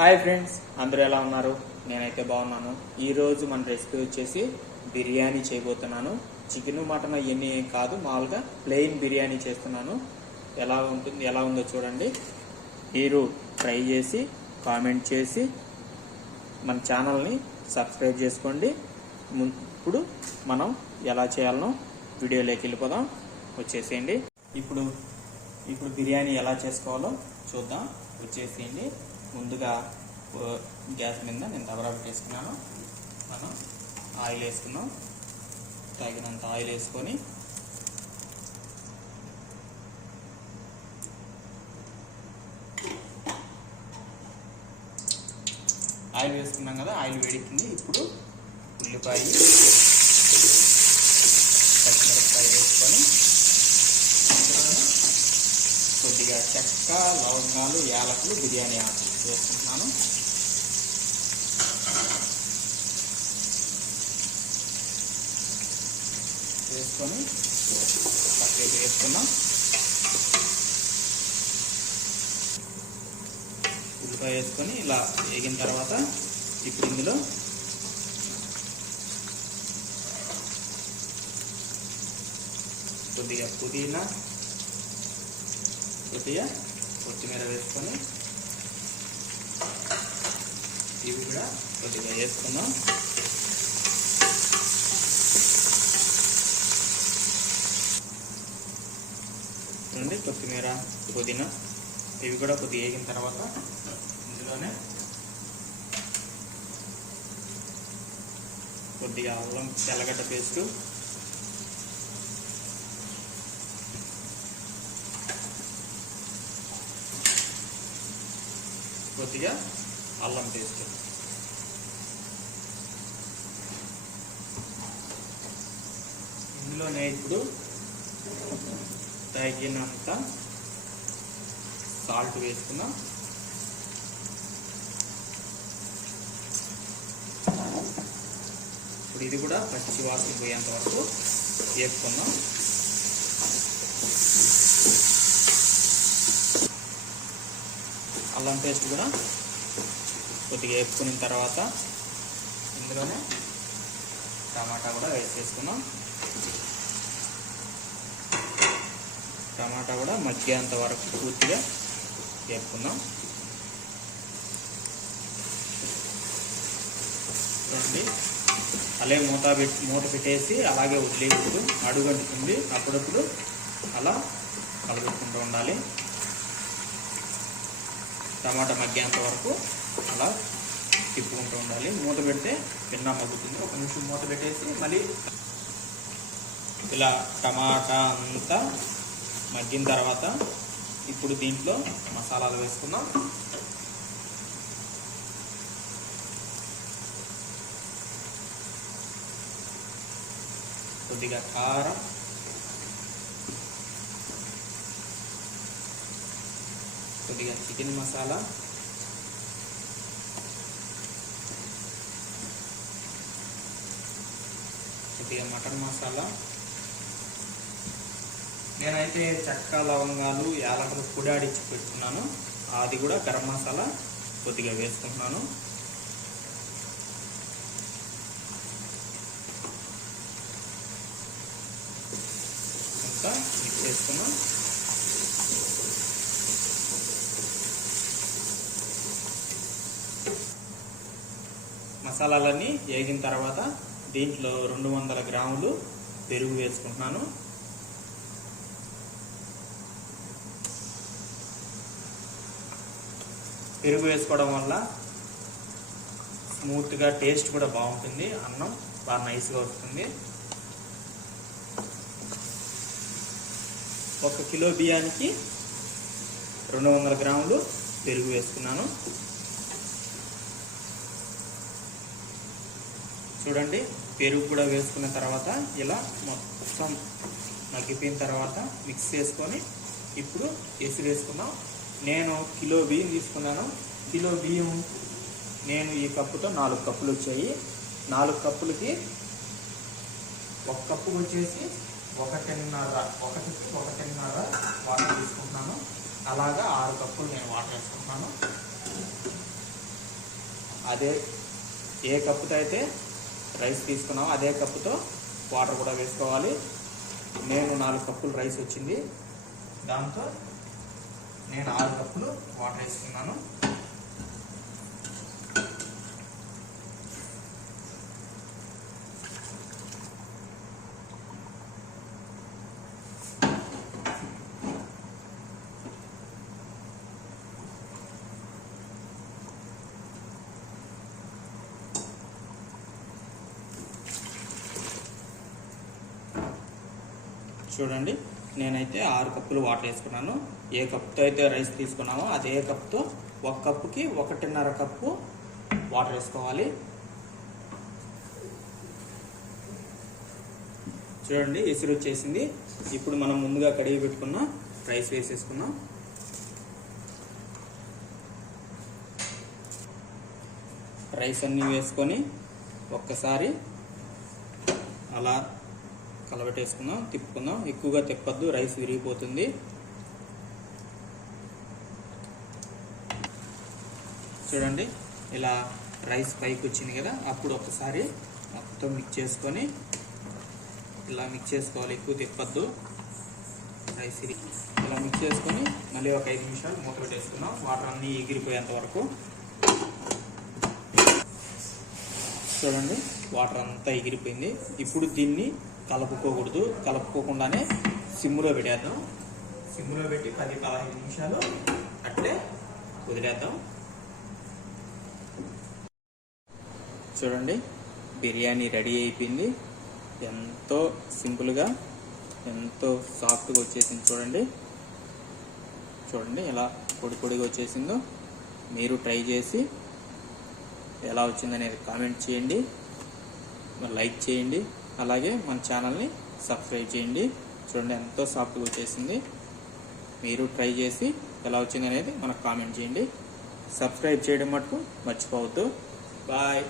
Hi friends, అందరూ ఎలా ఉన్నారు? నేనైతే బాగున్నాను. ఈరోజు మన రెసిపీ వచ్చేసి బిర్యానీ చేయబోతున్నాను. చికెన్ మటన్ ఇవన్నీ ఏం కాదు, మామూలుగా ప్లెయిన్ బిర్యానీ చేస్తున్నాను. ఎలా ఉందో చూడండి. మీరు ట్రై చేసి కామెంట్ చేసి మన ఛానల్ని సబ్స్క్రైబ్ చేసుకోండి. ఇప్పుడు మనం ఎలా చేయాలనో వీడియోలోకి వెళ్ళిపోదాం. వచ్చేసేయండి. ఇప్పుడు బిర్యానీ ఎలా చేసుకోవాలో చూద్దాం. వచ్చేసేయండి. ముందుగా గ్యాస్ మీద నేను దబరా పెట్టేసుకున్నాను. మనం ఆయిల్ వేసుకున్నాం. తగినంత ఆయిల్ వేసుకొని ఆయిల్ వేసుకున్నాం కదా, ఆయిల్ వేడికింది. ఇప్పుడు ఉల్లిపాయ, పచ్చిమిరపకాయ వేసుకొని కొద్దిగా చెక్క, లవంగాలు, యాలకులు, బిర్యానీ ఆకు వేసుకుంటున్నాను. వేసుకొని పక్కకి వేసుకున్నాం. ఉల్లిపాయ వేసుకొని ఇలా వేగిన తర్వాత ఇప్పుడు ఇందులో కొద్దిగా పుదీనా, కొద్దిగా కొత్తిమీర వేసుకొని ఇవి కూడా కొద్దిగా వేసుకున్నాం. చూడండి, కొత్తిమీర, పుదీనా ఇవి కూడా కొద్దిగా వేగిన తర్వాత ఇందులోనే కొద్దిగా అల్లం తెల్లగడ్డ పేస్టు, కొద్దిగా అల్లం పేస్ట్, ఇందులోనే ఇప్పుడు తగినంత సాల్ట్ వేసుకున్నాం. ఇప్పుడు ఇది కూడా పచ్చి వాసన పోయేంత వరకు వేసుకున్నాం. అల్లం పేస్ట్ కూడా కొద్దిగా వేసుకున్న తర్వాత ఇందులోనే టమాటా కూడా వేసేసుకున్నాం. టమాటా కూడా మగ్గేంత వరకు పూర్తిగా వేసుకుందాం. చూడండి, అలాగే మూత పెట్టేసి అలాగే వదిలేస్తూ అడుగంటుతుంది. అప్పుడప్పుడు అలా కలుపుకుంటూ ఉండాలి. టమాటా మగ్గేంత వరకు అలా తిప్పుకుంటూ ఉండాలి. మూత పెడితే భిన్న మగ్గుతుంది. ఒక నిమిషం మూత పెట్టేసి మళ్ళీ ఇలా టమాటా అంతా మగ్గిన తర్వాత ఇప్పుడు దీంట్లో మసాలాలు వేసుకుందాం. కొద్దిగా కారం, కొద్దిగా చికెన్ మసాలా, కొద్దిగా మటన్ మసాలా. నేనైతే చెక్క, లవంగాలు, యాలకులు పొడి ఆడిచ్చి పెట్టుకున్నాను. అది కూడా గరం మసాలా కొద్దిగా వేసుకుంటున్నాను. ఇంకా మిక్స్ చేసుకున్నాం. మసాలాలన్నీ వేగిన తర్వాత దీంట్లో 200 గ్రాములు పెరుగు వేసుకుంటున్నాను. పెరుగు వేసుకోవడం వల్ల స్మూత్గా టేస్ట్ కూడా బాగుంటుంది. అన్నం బాగా నైస్గా వస్తుంది. 1 కిలో బియ్యానికి 200 గ్రాములు పెరుగు వేసుకున్నాను. చూడండి, పెరుగు కూడా వేసుకున్న తర్వాత ఇలా మొత్తం మగ్గిపోయిన తర్వాత మిక్స్ చేసుకొని ఇప్పుడు ఎసురు వేసుకున్నాం. నేను కిలో బియ్యం తీసుకున్నాను. కిలో బియ్యం నేను ఈ కప్పుతో 4 కప్పులు వచ్చాయి. 4 కప్పులకి 1 కప్పు వచ్చేసి 1.5 వాటర్ తీసుకుంటున్నాను. అలాగా 6 కప్పులు నేను వాటర్ వేసుకుంటున్నాను. అదే ఏ కప్పుతో అయితే రైస్ తీసుకున్నామో అదే కప్పుతో వాటర్ కూడా వేసుకోవాలి. నేను 4 కప్పులు రైస్ వచ్చింది, దాంతో నేను 6 కప్పులు వాటర్ వేసుకున్నాను. చూడండి, నేనైతే 6 కప్పులు వాటర్ వేసుకున్నాను. ఏ కప్పుతో అయితే రైస్ తీసుకున్నామో అదే కప్పుతో 1 కప్పుకి 1.5 కప్పు వాటర్ వేసుకోవాలి. చూడండి, ఎసురు వచ్చేసింది. ఇప్పుడు మనం ముందుగా కడిగి పెట్టుకున్న రైస్ వేసేసుకున్నాం. రైస్ అన్నీ వేసుకొని ఒక్కసారి అలా కలబెట్టేసుకుందాం, తిప్పుకుందాం. ఎక్కువగా తిప్పద్దు, రైస్ విరిగిపోతుంది. చూడండి, ఇలా రైస్ పైకి వచ్చింది కదా, అప్పుడు ఒకసారి మొత్తం మిక్స్ చేసుకొని ఇలా మిక్స్ చేసుకోవాలి. ఎక్కువ తిప్పద్దు, రైస్ ఇలా మిక్స్ చేసుకొని మళ్ళీ ఒక 5 నిమిషాలు మూత పెట్టేసుకుందాం, వాటర్ అన్నీ ఎగిరిపోయేంత వరకు. చూడండి, వాటర్ అంతా ఎగిరిపోయింది. ఇప్పుడు దీన్ని కలుపుకోకూడదు, కలుపుకోకుండానే సిమ్లో పెట్టేద్దాం. సిమ్లో పెట్టి 10-15 నిమిషాలు అట్లే వదిలేద్దాం. చూడండి, బిర్యానీ రెడీ అయిపోయింది. ఎంతో సింపుల్గా ఎంతో సాఫ్ట్గా వచ్చేసింది. చూడండి ఎలా పొడి పొడిగా వచ్చేసిందో. మీరు ట్రై చేసి ఎలా వచ్చిందనేది కామెంట్ చేయండి, లైక్ చేయండి, అలాగే మన ఛానల్ని సబ్స్క్రైబ్ చేయండి. చూడండి, ఎంతో సాఫ్ట్గా వచ్చేసింది. మీరు ట్రై చేసి ఎలా వచ్చింది అనేది మనకు కామెంట్ చేయండి. సబ్స్క్రైబ్ చేయడం మటుకు మర్చిపోవద్దు. బాయ్.